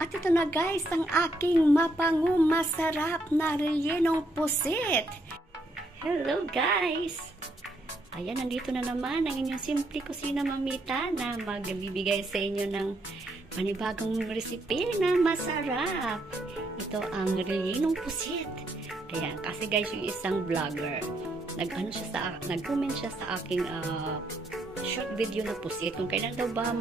At ito na guys, ang aking mabango masarap na rellenong pusit. Hello guys! Ayan, nandito na naman ang inyong Simple Kusina Mamita na magbibigay sa inyo ng panibagong recipe na masarap. Ito ang rellenong pusit. Ayan, kasi guys, yung isang vlogger, nag-comment siya sa aking short video na pusit kung kailan daw ba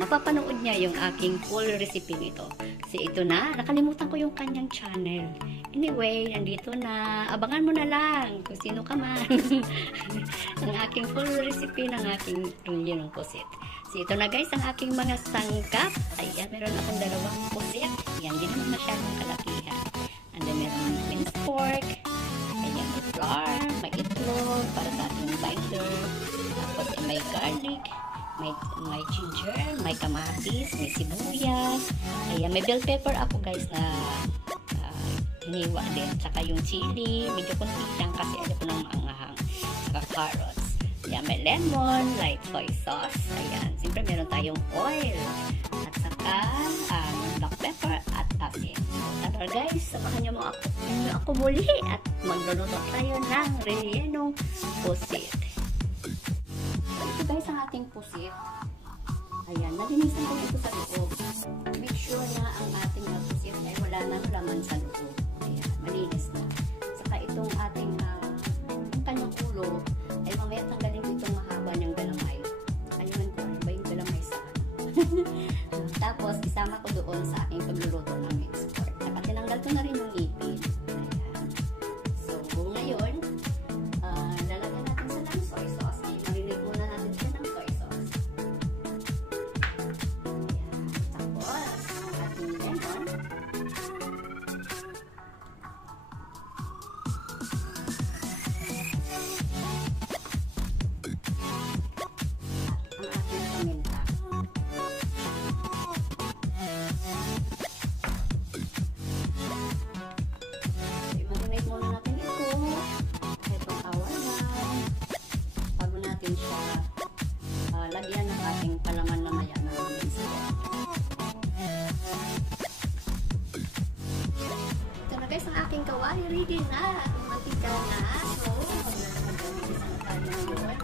mapapanood niya yung aking full recipe nito. Kasi ito na, nakalimutan ko yung kanyang channel. Anyway, nandito na. Abangan mo na lang kung sino ka man. Ang aking full recipe ng aking rellenong pusit. So ito na guys, ang aking mga sangkap. Ayan, meron akong dalawang pusit. Ayan, hindi naman masyadong kalakihan. And then meron minced pork. Ayan, may flour, may itlog para sa ating binder. Tapos may garlic, may ginger, may kamatis, may sibuyas. Ayan, may bell pepper ako guys na hiniwa din. Tsaka yung chili, medyo konti lang kasi ano ko ng anghang. Tsaka carrots. Ayan, may lemon, light soy sauce. Ayan, siyempre meron tayong oil. At saka black pepper at asin. Tara guys, samahan niyo ako muli at magluluto tayo ng rellenong pusit. Ito guys ang ating pusit. Ayan, nalinisan ko dito sa loob. Make sure na ang ating pusit ay wala nang laman sa loob. Ayan, malinis na. Saka itong ating kanyang ulo ay mamaya tanggalin ko itong mahaba niyang galamay. Ayun ko, ano ba yung galamay sa Tapos, isama ko doon sa aking pagluluto ng mixed pork. Saka tinanggal ko na rin yung ipin. Ayan. So, ngayon, lalagyan natin sa ng soy sauce. Marinig muna natin siya ng soy sauce. Ayan. Tapos, ang ating lemon. Lagyan ng ating palaman na maya na minced pork. Ito na guys ang aking kawali. Ready na. Mantika na. So, mag-release na tayo ngayon.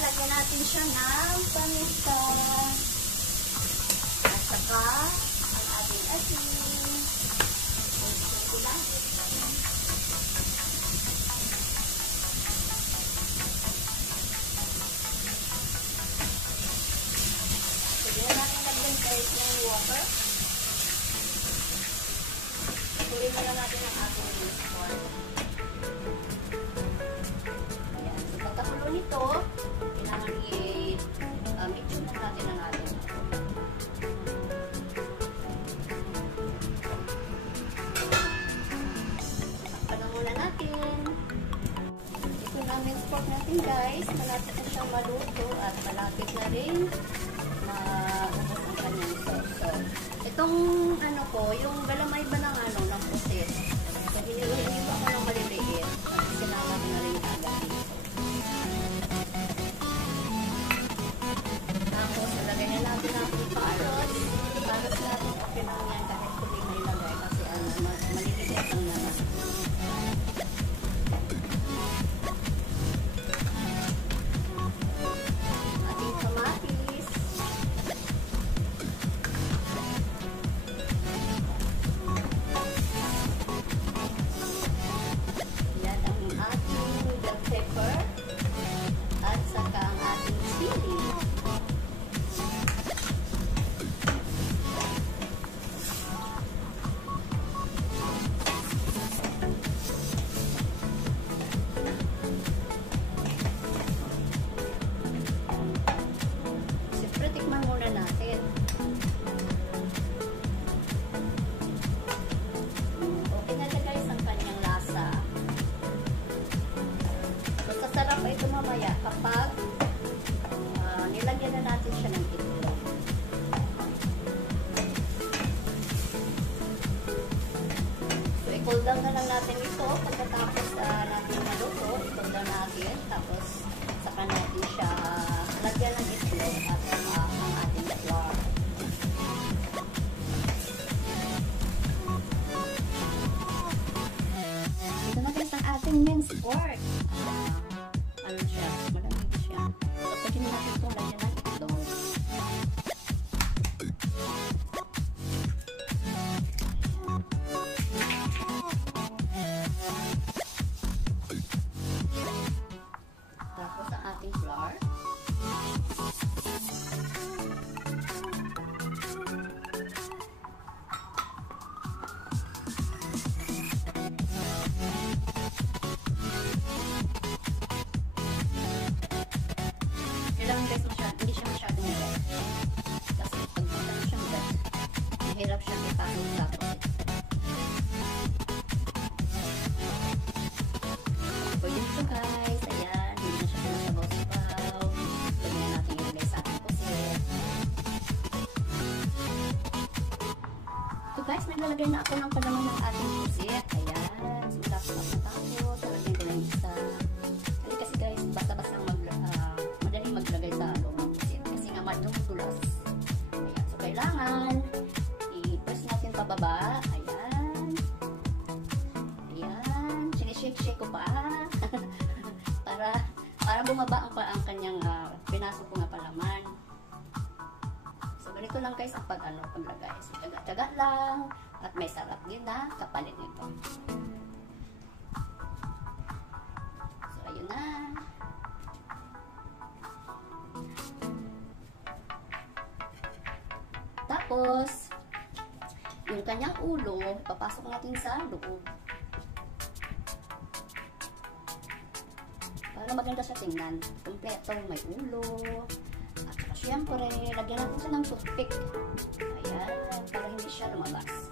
Lagyan natin siya ng paminta at saka ang ating asin. Pwede na natin lagyan guys ng water. Tuloy na lang natin ang ating minced pork. Ayan. So pagkakulo nito, kailangan i-mix na natin ang ating takpan na muna natin. Ito na ang minced pork natin guys. Malapit na siyang maluto at malapit na rin maubos ang kanyang sauce. So, itong yung galamay ba ng pusit. So, hiniluhin ko ako ng maliliit. At sinama ko na rin agad dito. Tapos, lagyan na natin ang carrots. Carrots natin, okay lang yan kahit kung may ilagay kasi maliliit lang naman. Ating kamatis. I-cool down na lang natin ito. Pagkatapos natin maluto, i-cool down natin. Tapos, saka natin siya lagyan ng itlog at ang ating flour. Ito na guys ang ating minced pork. Ano siya? Malamig siya. So, pwede natin ito lagyan ng itlog. Tapos ang ating flour. Kailangan guys hindi siya masyadong wet. Kasi pag masyadong siyang wet, mahirap siyang ipasok tapos. Pwede nito guys, ayan, hindi na siya pinasabaw-sabaw. Pwede na natin ilagay sa ating pusit. So guys, naglalagay na ako ng palaman ng ating pusit. Ayan, so tapos talagyan ko lang isa. Kasi guys, basta-basta madaling maglagay sa loob ng pusit. Kasi nga madulas. Ayan, so kailangan i-press natin pababa. Ayan. Ayan, sinishake-shake ko pa. para bumaba ang kanyang pinasok ko nga palaman. So ganito lang guys ang paglagay. So taga-taga lang at may sarap din na kapalit nito. So ayun na. Tapos yung kanyang ulo papasok natin sa loob. Para maganda siya tingnan. Kompleto, may ulo. At saka syempre, lagyan natin siya ng toothpick. Ayan, para hindi siya lumabas.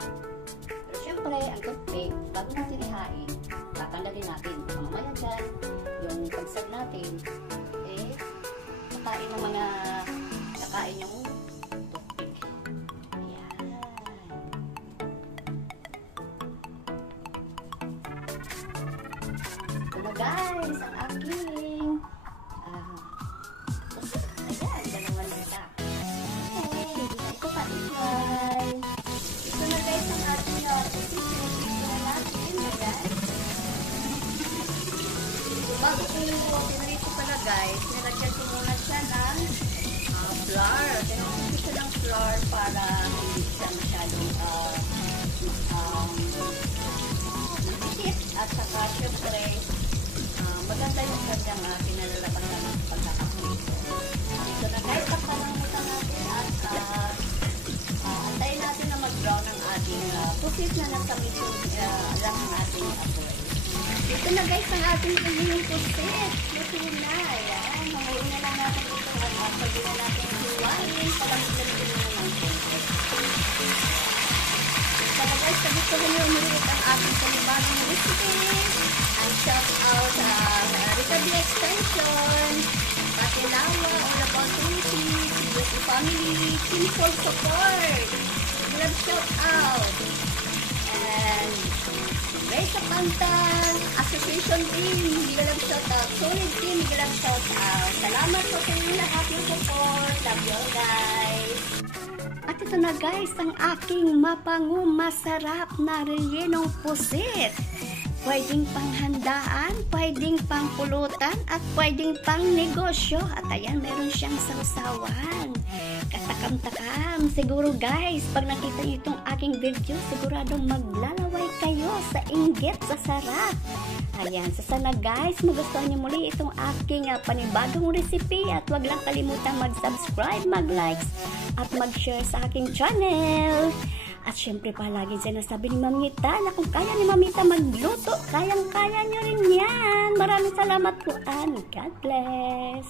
Pero syempre, ang toothpick, bago natin ihain, tatanggalin natin. Mamaya dyan, yung pag-serve natin, nakain yung toothpick. Ayan. Ito na guys, ang aking ayan, dalawa na siya. Okay, hindi na ito pa ilay. Ito na guys ang ating position na natin. Ayan. Bago ko pinarito pala guys, nilagyan ko muna siya ng flour. Tinawag ko siya ng flour para hindi siya masyadong masikip. At saka syempre, maganda yung kanyang pinalalaban ng pagkakakulito. Dito na guys, pagkalangutan natin at antayin natin na mag-brown ang ating pusit na nasa medium lang ang ating apoy. Dito na guys ang ating yung pusit. Luto na. Ayan. Mamuhin na lang natin ito at pwede na natin hiwain. Palamig-lamig na ng pusit. So guys, sagutuhan nyo ulit ang ating panibagong recipe. And shout out Rita B Extension, Patilawa, All About Beauty, Beauty Family, Simple Support, Love shout out, and Raisa Pantan, Association Team, Love shout out, Solid Team, Love shout out. Salamat po sa inyo lahat ng support. Love you guys. At ito na guys, ang aking mapango masarap na rellenong pusit. Pwedeng panghandaan, pwedeng pangpulutan, at pwedeng pang negosyo. At ayan, meron siyang sausawan. Katakam-takam. Siguro guys, pag nakita niyo itong aking video, siguradong maglalaway kayo sa inggit sa sarap. Ayan, so sana guys, magustuhan niyo muli itong aking panibagong recipe. At wag lang kalimutan mag-subscribe, mag-likes, at mag-share sa aking channel. At syempre palagi sinasabi ni Mamita na kung kaya ni Mamita magluto, kayang-kaya nyo rin yan. Maraming salamat po and God bless.